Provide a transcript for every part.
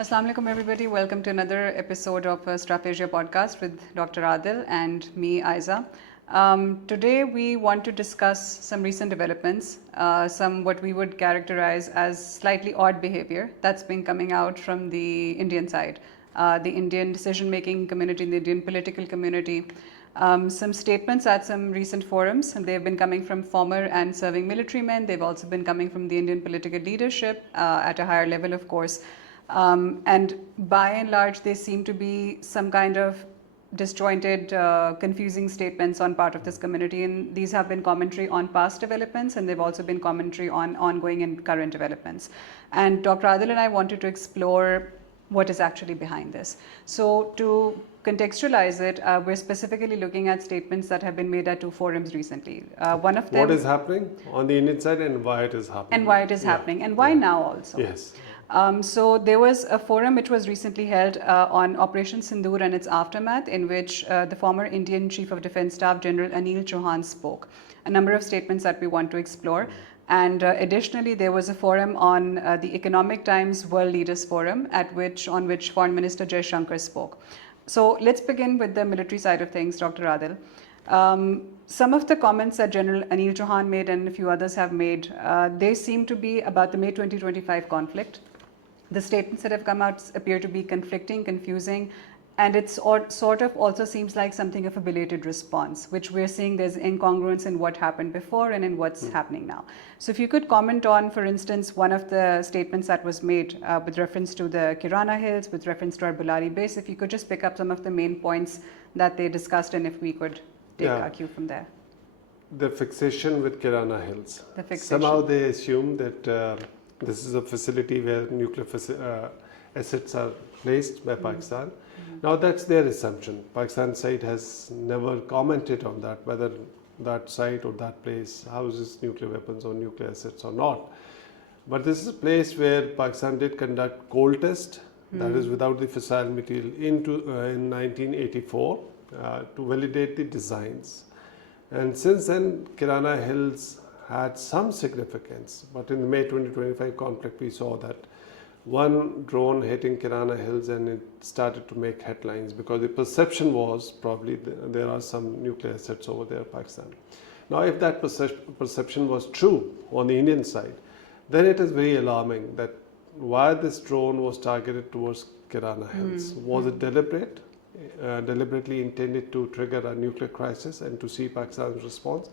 Assalamu alaikum everybody. Welcome to another episode of Strategia podcast with Dr. Adil and me, Aiza. Today we want to discuss some recent developments, some what we would characterize as slightly odd behavior that's been coming out from the Indian side, the Indian decision-making community, the Indian political community. Some statements at some recent forums, and they've been coming from former and serving military men. They've also been coming from the Indian political leadership at a higher level, of course. And by and large, they seem to be some kind of disjointed, confusing statements on part of this community. And these have been commentary on past developments, and they've also been commentary on ongoing and current developments. And Dr. Adil and I wanted to explore what is actually behind this. So to contextualize it, we're specifically looking at statements that have been made at two forums recently. One of them... What is happening on the Indian side and why it is happening. And why it is happening, and why now also. Yes. So there was a forum which was recently held on Operation Sindoor and its aftermath, in which the former Indian Chief of Defence Staff General Anil Chauhan spoke. A number of statements that we want to explore. And additionally, there was a forum on the Economic Times World Leaders Forum, on which Foreign Minister Jaishankar spoke. So let's begin with the military side of things, Dr. Adil. Some of the comments that General Anil Chauhan made and a few others have made, they seem to be about the May 2025 conflict. The statements that have come out appear to be conflicting, confusing, and it sort of also seems like something of a belated response, which we're seeing there's incongruence in what happened before and in what's happening now. So if you could comment on, for instance, one of the statements that was made with reference to the Kirana Hills, with reference to our Bulari base, if you could just pick up some of the main points that they discussed, and if we could take our cue from there. The fixation with Kirana Hills. The fixation. Somehow they assume that this is a facility where nuclear assets are placed by Pakistan. Now that's their assumption. Pakistan side has never commented on that, whether that site or that place houses nuclear weapons or nuclear assets or not. But this is a place where Pakistan did conduct cold test, that is without the fissile material, in 1984 to validate the designs. And since then, Kirana Hills had some significance, but in the May 2025 conflict, we saw that one drone hitting Kirana Hills and it started to make headlines because the perception was probably there are some nuclear assets over there, Pakistan. Now, if that perception was true on the Indian side, then it is very alarming that why this drone was targeted towards Kirana Hills. Was it deliberately intended to trigger a nuclear crisis and to see Pakistan's response?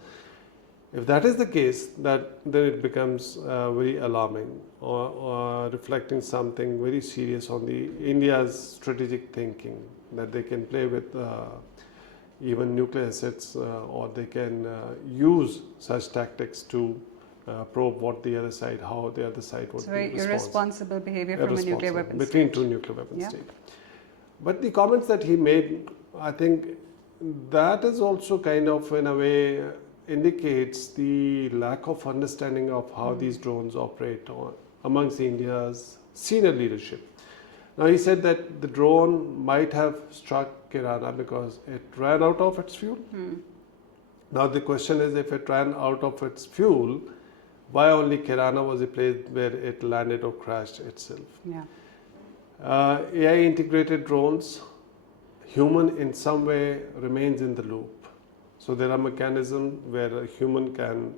If that is the case, then it becomes very alarming, or reflecting something very serious on the India's strategic thinking, that they can play with even nuclear assets, or they can use such tactics to probe what the other side, how the other side would be. So irresponsible behavior from a nuclear weapons between two nuclear weapons state. But the comments that he made, I think that is also kind of in a way indicates the lack of understanding of how these drones operate amongst India's senior leadership. Now, he said that the drone might have struck Kirana because it ran out of its fuel. Now, the question is, if it ran out of its fuel, why only Kirana was a place where it landed or crashed itself? AI integrated drones, human in some way remains in the loop. So there are mechanisms where a human can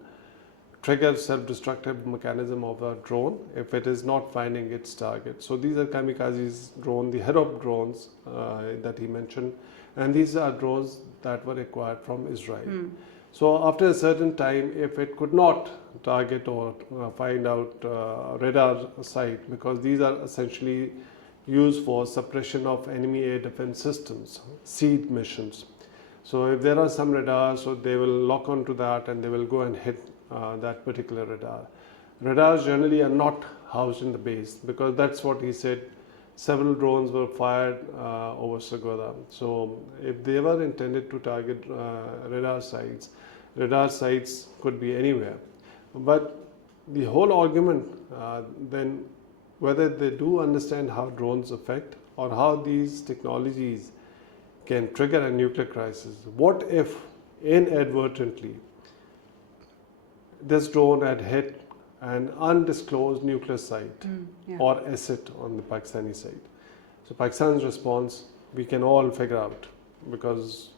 trigger self-destructive mechanism of a drone if it is not finding its target. So these are kamikazes drone, the Herop drones that he mentioned, and these are drones that were acquired from Israel. So after a certain time, if it could not target or find out radar site, because these are essentially used for suppression of enemy air defense systems, SEAD missions. So if there are some radars, so they will lock onto that and they will go and hit that particular radar. Radars generally are not housed in the base, because that's what he said. Several drones were fired over Sargodha. So if they were intended to target radar sites could be anywhere. But the whole argument then, whether they do understand how drones affect or how these technologies can trigger a nuclear crisis. What if inadvertently this drone had hit an undisclosed nuclear site Yeah. or asset on the Pakistani side. So Pakistan's response, we can all figure out, because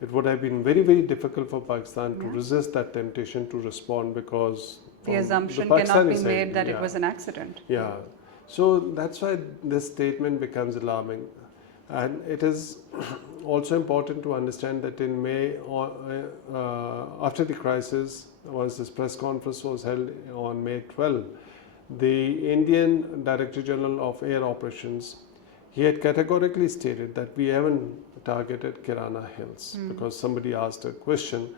it would have been very, very difficult for Pakistan to Yeah. resist that temptation to respond, because The on assumption the cannot be Pakistani made side, that yeah, it was an accident. yeah. So that's why this statement becomes alarming. And it is also important to understand that in May, after the crisis, once this press conference was held on May 12, the Indian Director General of Air Operations, he had categorically stated that we haven't targeted Kirana Hills, because somebody asked a question.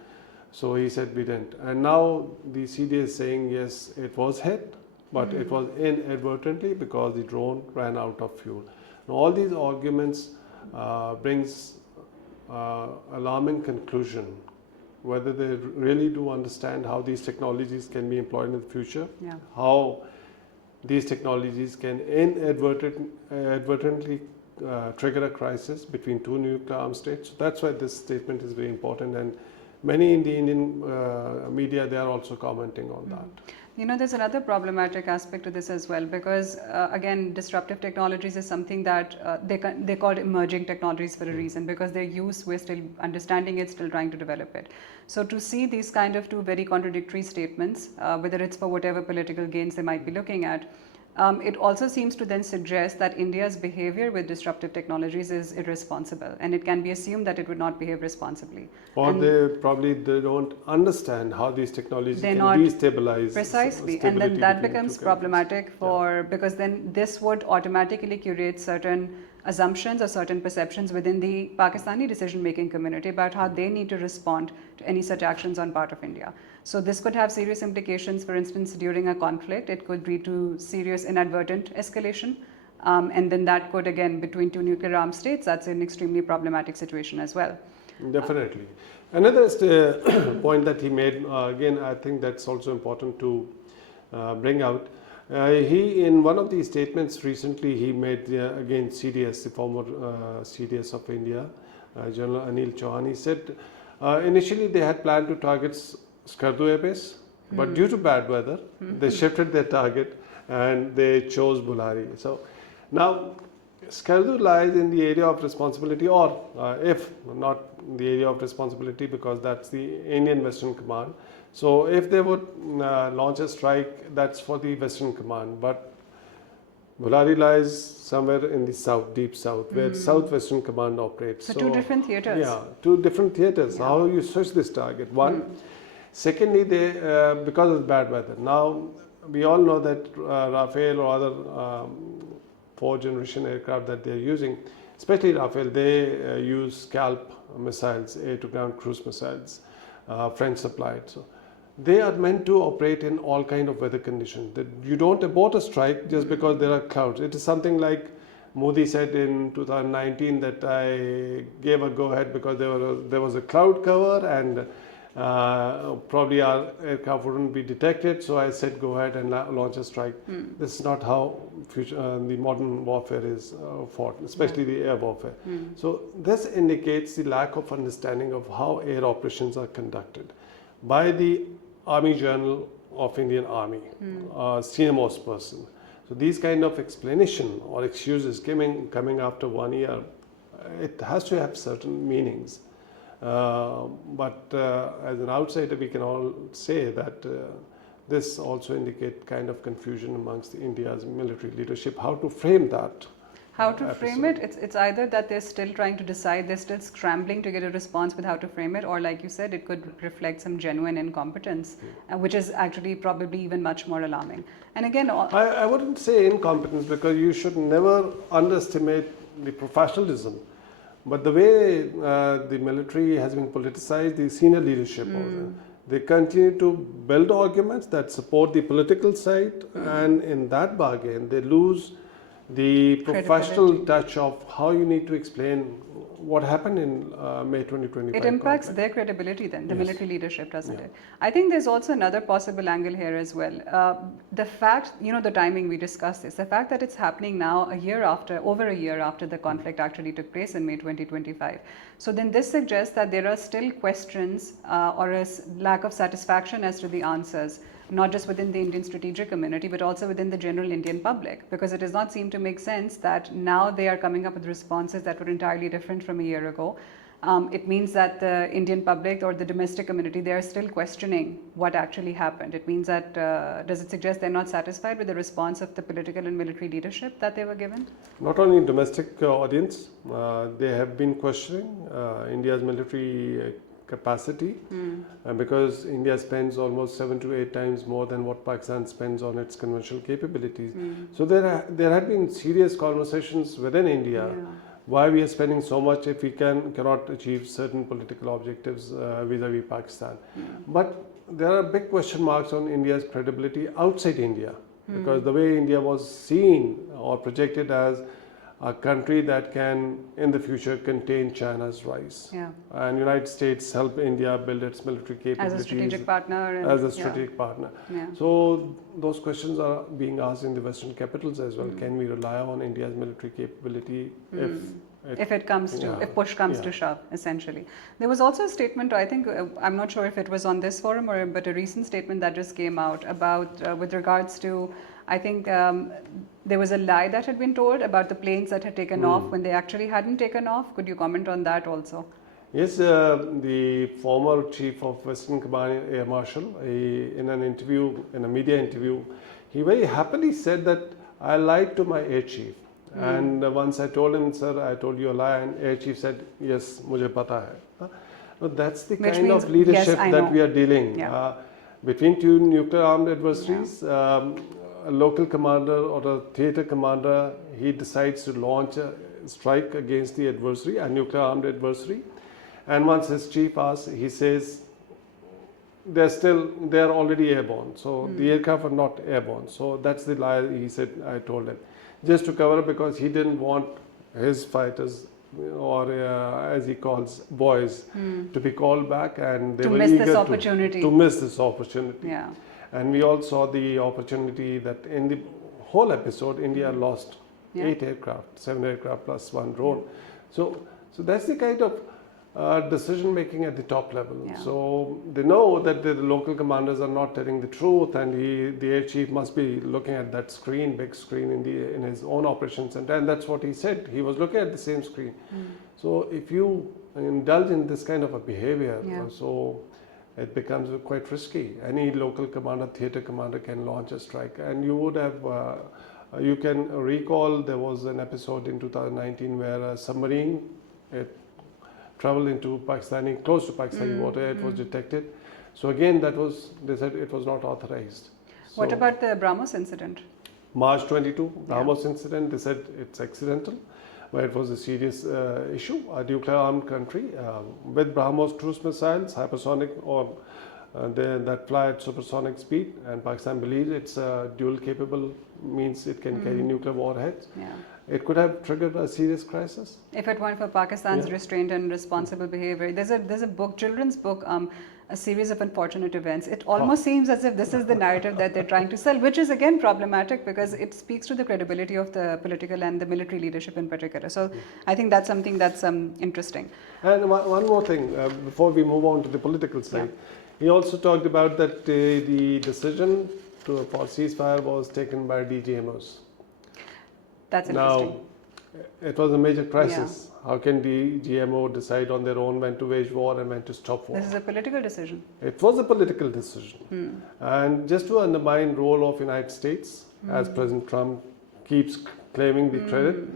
So he said we didn't. And now the CD is saying yes, it was hit, but it was inadvertently because the drone ran out of fuel. Now, all these arguments brings alarming conclusion, whether they really do understand how these technologies can be employed in the future, Yeah. how these technologies can inadvertently trigger a crisis between two nuclear armed states. So that's why this statement is very important, and many in the Indian media, they are also commenting on that. You know, there's another problematic aspect to this as well, because again, disruptive technologies is something that they called emerging technologies for a reason, because their use, we're still understanding it, still trying to develop it. So to see these kind of two very contradictory statements, whether it's for whatever political gains they might be looking at, it also seems to then suggest that India's behavior with disruptive technologies is irresponsible, and it can be assumed that it would not behave responsibly. Or And they don't understand how these technologies They're can not- destabilize Precisely, and then stability that between becomes two countries. problematic because then this would automatically curate certain assumptions or certain perceptions within the Pakistani decision-making community about how they need to respond to any such actions on part of India. So this could have serious implications. For instance, during a conflict, it could lead to serious inadvertent escalation. And then that could, again, between two nuclear armed states, that's an extremely problematic situation as well. Definitely. Another point that he made, again, I think that's also important to bring out. He, in one of these statements recently, he made, again, CDS, the former CDS of India, General Anil Chauhan, he said, initially they had planned to target Skardu Air Base, but due to bad weather, they shifted their target and they chose Bulari. So now, Skardu lies in the area of responsibility, or if not the area of responsibility, because that's the Indian Western Command. So if they would launch a strike, that's for the Western Command. But Bulari lies somewhere in the south, deep south, where Southwestern Command operates. So two different theatres. Yeah, two different theatres. Yeah. How you switch this target? One. Secondly, they because of bad weather. Now, we all know that Rafale or other fourth generation aircraft that they're using, especially Rafale, they use Scalp missiles, air-to-ground cruise missiles, French supplied. So they are meant to operate in all kind of weather conditions. That you don't abort a strike just because there are clouds. It is something like Modi said in 2019 that I gave a go-ahead because there was a cloud cover and probably our aircraft wouldn't be detected, so I said go ahead and launch a strike. This is not how the modern warfare is fought, especially the air warfare. So this indicates the lack of understanding of how air operations are conducted by the Army Journal of Indian Army, senior most person. So these kind of explanation or excuses coming after 1 year, it has to have certain meanings. But as an outsider, we can all say that this also indicate kind of confusion amongst India's military leadership, how to frame that. How to frame it, it's either that they're still trying to decide, they're still scrambling to get a response with how to frame it, or like you said, it could reflect some genuine incompetence, which is actually probably even much more alarming. And again, I wouldn't say incompetence, because you should never underestimate the professionalism. But the way the military has been politicized, the senior leadership, they continue to build arguments that support the political side, and in that bargain, they lose the professional touch of how you need to explain what happened in May 2025. it impacts conflict. their credibility then, the Yes. military leadership, doesn't it? I think there's also another possible angle here as well. The fact, the timing we discussed this, the fact that it's happening now over a year after the conflict actually took place in May 2025. So then this suggests that there are still questions or a lack of satisfaction as to the answers not just within the Indian strategic community, but also within the general Indian public, because it does not seem to make sense that now they are coming up with responses that were entirely different from a year ago. It means that the Indian public or the domestic community, they are still questioning what actually happened. It means that, does it suggest they're not satisfied with the response of the political and military leadership that they were given? Not only in domestic audience, they have been questioning India's military capacity, because India spends almost 7 to 8 times more than what Pakistan spends on its conventional capabilities. So there have been serious conversations within India. Why we are spending so much if we cannot achieve certain political objectives vis-a-vis Pakistan. But there are big question marks on India's credibility outside India, because the way India was seen or projected as a country that can in the future contain China's rise, and United States help India build its military capabilities as a strategic partner. As a strategic partner. So those questions are being asked in the Western capitals as well. Can we rely on India's military capability if push comes to shove, essentially? There was also a statement, I think, I'm not sure if it was on this forum but a recent statement that just came out about with regards to, I think there was a lie that had been told about the planes that had taken off when they actually hadn't taken off. Could you comment on that also? Yes, the former chief of Western Command, Air Marshal, in a media interview, he very happily said that I lied to my air chief. And once I told him, sir, I told you a lie, and air chief said, yes, mujhe pata hai. So that's the kind of leadership that we are dealing. Between two nuclear armed adversaries, a local commander or a theater commander, he decides to launch a strike against the adversary, a nuclear armed adversary. And once his chief asks, he says, they're already airborne. So the aircraft are not airborne. So that's the lie he said, I told him. Just to cover up, because he didn't want his fighters, or as he calls boys, to be called back, and they were eager to miss this opportunity. And we all saw the opportunity that in the whole episode, India lost 8 aircraft, 7 aircraft plus 1 drone. So that's the kind of decision making at the top level. So they know that the local commanders are not telling the truth, and the air chief must be looking at that screen, big screen in his own operations center, and that's what he said. He was looking at the same screen. So if you indulge in this kind of a behavior, so it becomes quite risky. Any local commander, theater commander can launch a strike, and you would have. You can recall there was an episode in 2019 where a submarine traveled into close to Pakistani water. It was detected. So again, they said it was not authorized. So what about the BrahMos incident? March 22, BrahMos incident, they said it's accidental, but it was a serious issue. A nuclear armed country with BrahMos cruise missiles, hypersonic or that fly at supersonic speed, and Pakistan believes it's dual capable, means it can carry nuclear warheads. It could have triggered a serious crisis if it weren't for Pakistan's restraint and responsible behavior. There's a book, children's book, a series of unfortunate events. It almost seems as if this is the narrative that they're trying to sell, which is again problematic because it speaks to the credibility of the political and the military leadership in particular. So I think that's something that's interesting. And one more thing before we move on to the political side. He also talked about that the decision for ceasefire was taken by DGMOs. That's interesting. Now, it was a major crisis. How can the GMO decide on their own when to wage war and when to stop war? This is a political decision. It was a political decision. And just to undermine the role of United States, as President Trump keeps claiming the credit,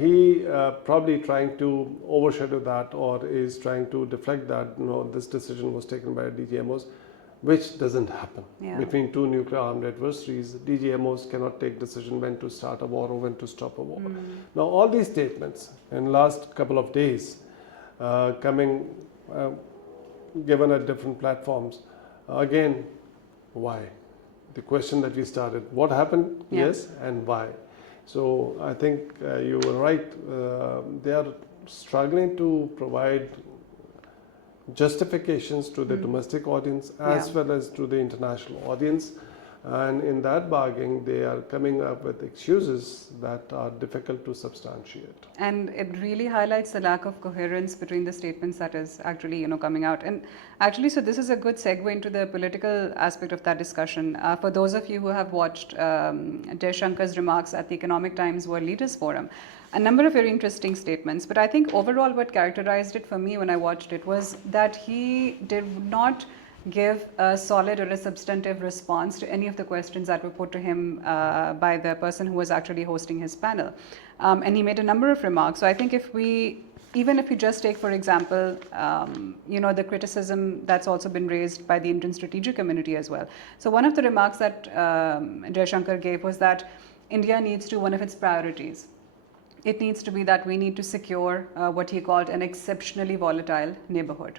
he probably trying to overshadow that, or is trying to deflect that, this decision was taken by DGMOs, which doesn't happen. Between two nuclear armed adversaries, DGMOs cannot take decision when to start a war or when to stop a war. Now all these statements in the last couple of days given at different platforms, again, why? The question that we started, what happened? Yes, and why? So I think you were right. They are struggling to provide justifications to the domestic audience as well as to the international audience. And in that bargaining, they are coming up with excuses that are difficult to substantiate. And it really highlights the lack of coherence between the statements that is actually, coming out. And actually, so this is a good segue into the political aspect of that discussion. For those of you who have watched Jaishankar's remarks at the Economic Times World Leaders Forum, a number of very interesting statements. But I think overall what characterized it for me when I watched it was that he did not give a solid or a substantive response to any of the questions that were put to him by the person who was actually hosting his panel. And he made a number of remarks. So I think even if we just take, for example, the criticism that's also been raised by the Indian strategic community as well. So one of the remarks that Jaishankar gave was that India needs to, one of its priorities, it needs to be that we need to secure what he called an exceptionally volatile neighborhood.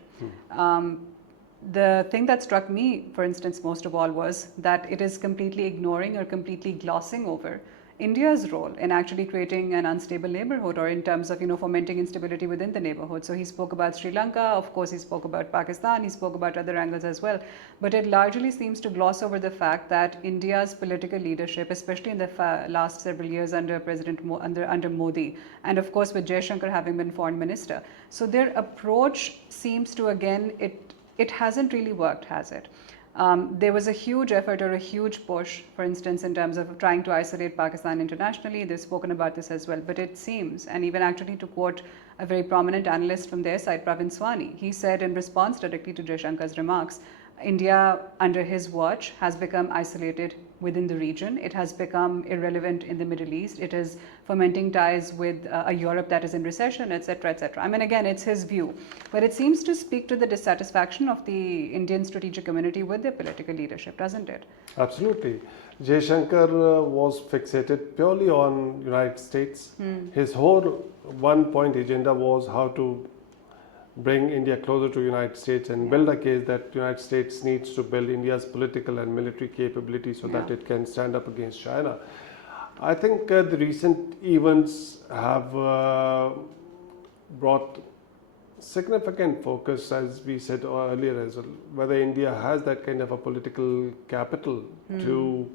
The thing that struck me, for instance, most of all was that it is completely ignoring or completely glossing over India's role in actually creating an unstable neighborhood, or in terms of fomenting instability within the neighborhood. So he spoke about Sri Lanka, of course he spoke about Pakistan, he spoke about other angles as well, but it largely seems to gloss over the fact that India's political leadership, especially in the last several years under under Modi, and of course with Jaishankar having been foreign minister, so their approach seems to, again, it hasn't really worked, has it? There was a huge effort or a huge push, for instance, in terms of trying to isolate Pakistan internationally. They've spoken about this as well. But it seems, and even actually to quote a very prominent analyst from their side, Pravin Swani, he said in response directly to Jaishankar's remarks, India, under his watch, has become isolated within the region. It has become irrelevant in the Middle East. It is fomenting ties with a Europe that is in recession, etc., etc. I mean, again, it's his view. But it seems to speak to the dissatisfaction of the Indian strategic community with their political leadership, doesn't it? Absolutely. Jaishankar was fixated purely on United States. His whole one-point agenda was how to bring India closer to United States and build a case that United States needs to build India's political and military capability so that it can stand up against China. I think the recent events have brought significant focus, as we said earlier as well, whether India has that kind of a political capital to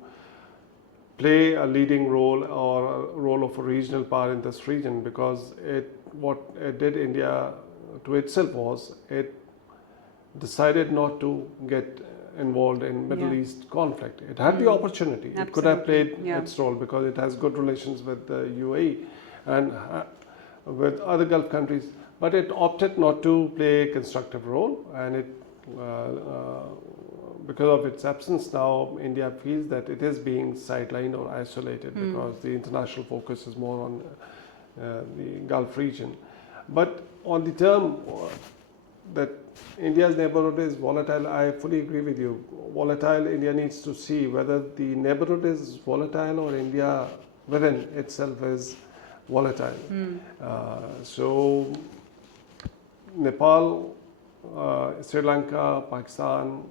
play a leading role or a role of a regional power in this region, because what it did India to itself was it decided not to get involved in Middle East conflict. It had the opportunity. Absolutely. It could have played its role because it has good relations with the UAE and with other Gulf countries, but it opted not to play a constructive role, and it because of its absence now, India feels that it is being sidelined or isolated because the international focus is more on the Gulf region. But on the term that India's neighborhood is volatile, I fully agree with you. Volatile, India needs to see whether the neighborhood is volatile or India within itself is volatile. So Nepal, Sri Lanka, Pakistan,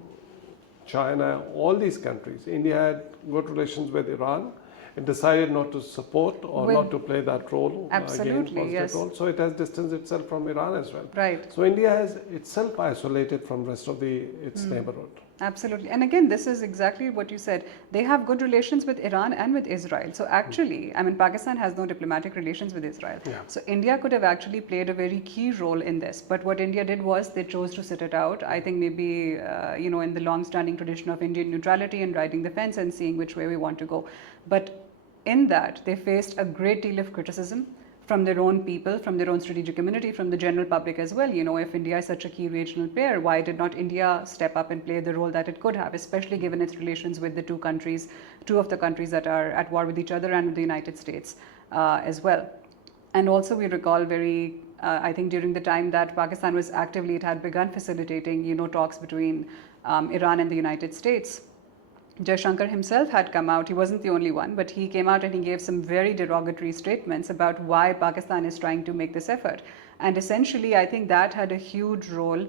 China, all these countries, India had good relations with Iran. It decided not to support or not to play that role. Absolutely, yes. Role. So it has distanced itself from Iran as well. Right. So India has itself isolated from rest of its neighborhood. Absolutely. And again, this is exactly what you said. They have good relations with Iran and with Israel. So actually, I mean, Pakistan has no diplomatic relations with Israel. Yeah. So India could have actually played a very key role in this. But what India did was they chose to sit it out. I think maybe, in the long-standing tradition of Indian neutrality and riding the fence and seeing which way we want to go. But in that, they faced a great deal of criticism from their own people, from their own strategic community, from the general public as well. If India is such a key regional player, why did not India step up and play the role that it could have, especially given its relations with the two of the countries that are at war with each other and with the United States as well. And also we recall I think during the time that Pakistan was actively, it had begun facilitating, talks between Iran and the United States. Jaishankar himself had come out, he wasn't the only one, but he came out and he gave some very derogatory statements about why Pakistan is trying to make this effort. And essentially, I think that had a huge role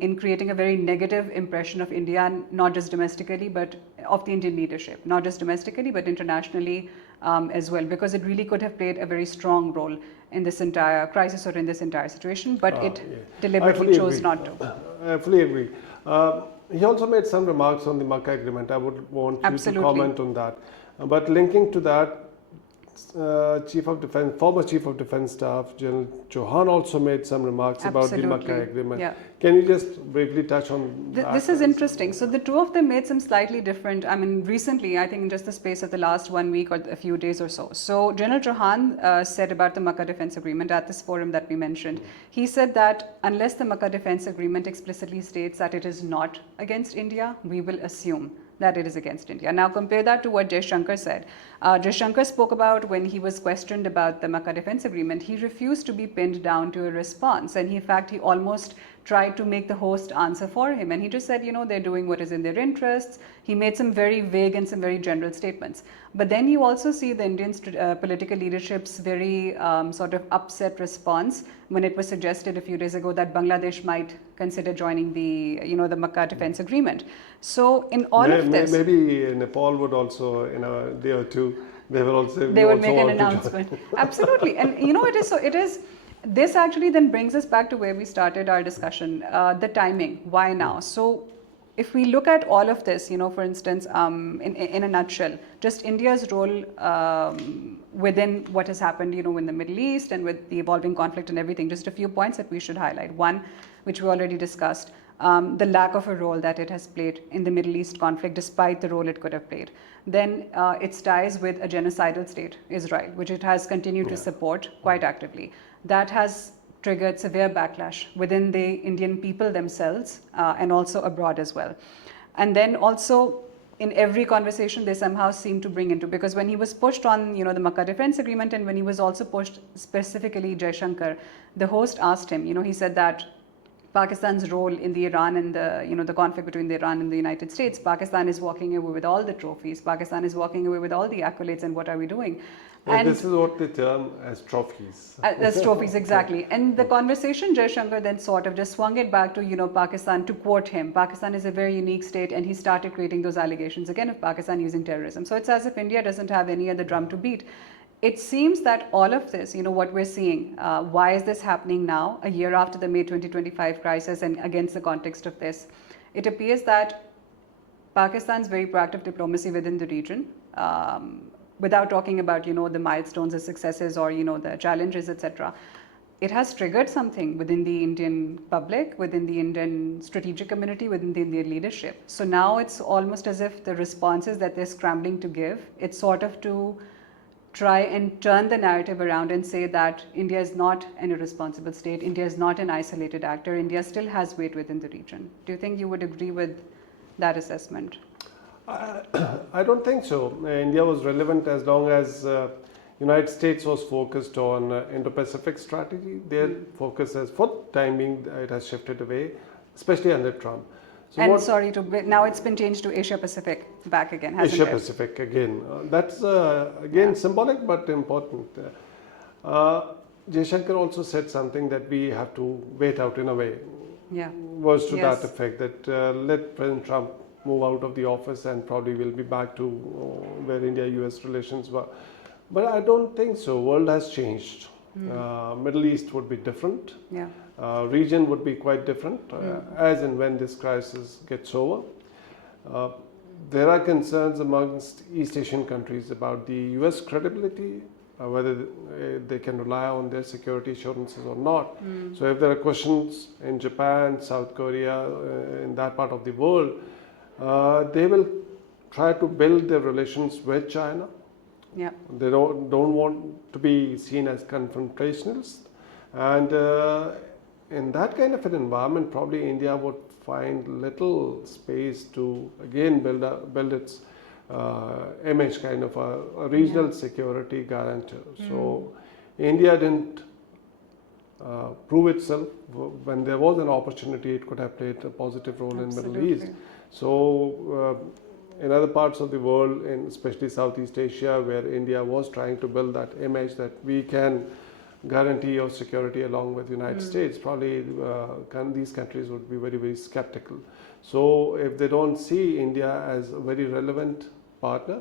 in creating a very negative impression of India, not just domestically, but of the Indian leadership, not just domestically, but internationally as well, because it really could have played a very strong role in this entire crisis or in this entire situation, but it deliberately chose not to. I fully agree. He also made some remarks on the Makkah Agreement. I would want you Absolutely. to comment on that. But linking to that, former Chief of Defence Staff, General Chauhan also made some remarks about the Absolutely. Makkah Agreement. Yeah. Can you just briefly touch on that? This is interesting. So the two of them made some slightly different, I mean, recently, I think in just the space of the last 1 week or a few days or so. So General Chauhan said about the Makkah Defence Agreement at this forum that we mentioned. He said that unless the Makkah Defence Agreement explicitly states that it is not against India, we will assume that it is against India. Now compare that to what Jaishankar said. Jaishankar spoke about when he was questioned about the Makkah Defence Agreement, he refused to be pinned down to a response, and in fact he almost tried to make the host answer for him, and he just said, they're doing what is in their interests. He made some very vague and some very general statements. But then you also see the Indian political leadership's very sort of upset response when it was suggested a few days ago that Bangladesh might consider joining the the Makkah Defence Agreement. So in all of this, maybe Nepal would also, in a day or two, they will also they would make an announcement. Absolutely, and it is. This actually then brings us back to where we started our discussion, the timing. Why now? So if we look at all of this, for instance, in a nutshell, just India's role within what has happened, in the Middle East and with the evolving conflict and everything, just a few points that we should highlight. One, which we already discussed, the lack of a role that it has played in the Middle East conflict, despite the role it could have played. Then its ties with a genocidal state, Israel, which it has continued to support quite actively. That has triggered severe backlash within the Indian people themselves and also abroad as well. And then also in every conversation they somehow seem to bring into, because when he was pushed on the Makkah Defence Agreement, and when he was also pushed specifically Jaishankar, the host asked him, he said that Pakistan's role in the Iran and the conflict between the Iran and the United States, Pakistan is walking away with all the trophies, Pakistan is walking away with all the accolades, and what are we doing? And this is what they term as trophies. As trophies, exactly. And the conversation, Jaishankar then sort of just swung it back to, Pakistan, to quote him, Pakistan is a very unique state, and he started creating those allegations again of Pakistan using terrorism. So it's as if India doesn't have any other drum to beat. It seems that all of this, what we're seeing, why is this happening now, a year after the May 2025 crisis and against the context of this? It appears that Pakistan's very proactive diplomacy within the region, without talking about, the milestones, the successes, or, the challenges, etc., it has triggered something within the Indian public, within the Indian strategic community, within the Indian leadership. So now it's almost as if the responses that they're scrambling to give, it's sort of to try and turn the narrative around and say that India is not an irresponsible state, India is not an isolated actor, India still has weight within the region. Do you think you would agree with that assessment? I don't think so. India was relevant as long as United States was focused on Indo-Pacific strategy. Their focus has, for the time being, it has shifted away, especially under Trump. So and now it's been changed to Asia Pacific back again, hasn't it? Asia Pacific again. That's again symbolic but important. Jaishankar also said something that we have to wait out in a way. Yeah. Was to that effect, that let President Trump move out of the office and probably will be back to where India-US relations were. But I don't think so. World has changed. Middle East would be different. Yeah. Region would be quite different as and when this crisis gets over. There are concerns amongst East Asian countries about the US credibility, whether they can rely on their security assurances or not. So if there are questions in Japan, South Korea, in that part of the world, they will try to build their relations with China. Yeah. They don't want to be seen as confrontationalists, and in that kind of an environment, probably India would find little space to again build its image, kind of a regional security guarantor. So India didn't prove itself. When there was an opportunity, it could have played a positive role in Middle East. So in other parts of the world, in especially Southeast Asia, where India was trying to build that image that we can guarantee your security along with the United States, probably these countries would be very, very skeptical. So if they don't see India as a very relevant partner,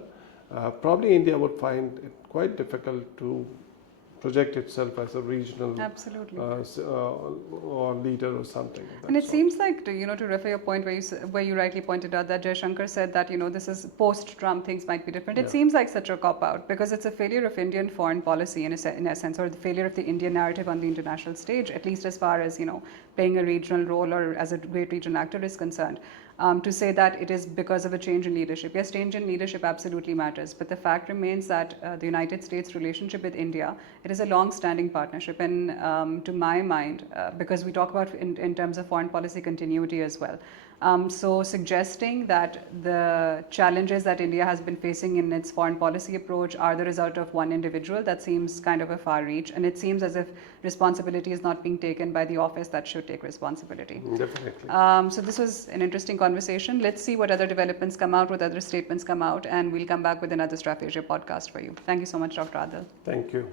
probably India would find it quite difficult to project itself as a regional Absolutely. or leader or something. of that And it sort. seems like, to refer your point where you rightly pointed out that Jaishankar said that, this is post-Trump, things might be different. It Yeah. seems like such a cop-out because it's a failure of Indian foreign policy in essence, or the failure of the Indian narrative on the international stage, at least as far as, playing a regional role or as a great regional actor is concerned. To say that it is because of a change in leadership. Yes, change in leadership absolutely matters, but the fact remains that the United States' relationship with India, it is a long-standing partnership, and to my mind, because we talk about in terms of foreign policy continuity as well. So suggesting that the challenges that India has been facing in its foreign policy approach are the result of one individual, that seems kind of a far reach, and it seems as if responsibility is not being taken by the office that should take responsibility. Definitely. So this was an interesting conversation. Let's see what other developments come out, what other statements come out, and we'll come back with another Strategy podcast for you. Thank you so much, Dr. Adil. Thank you.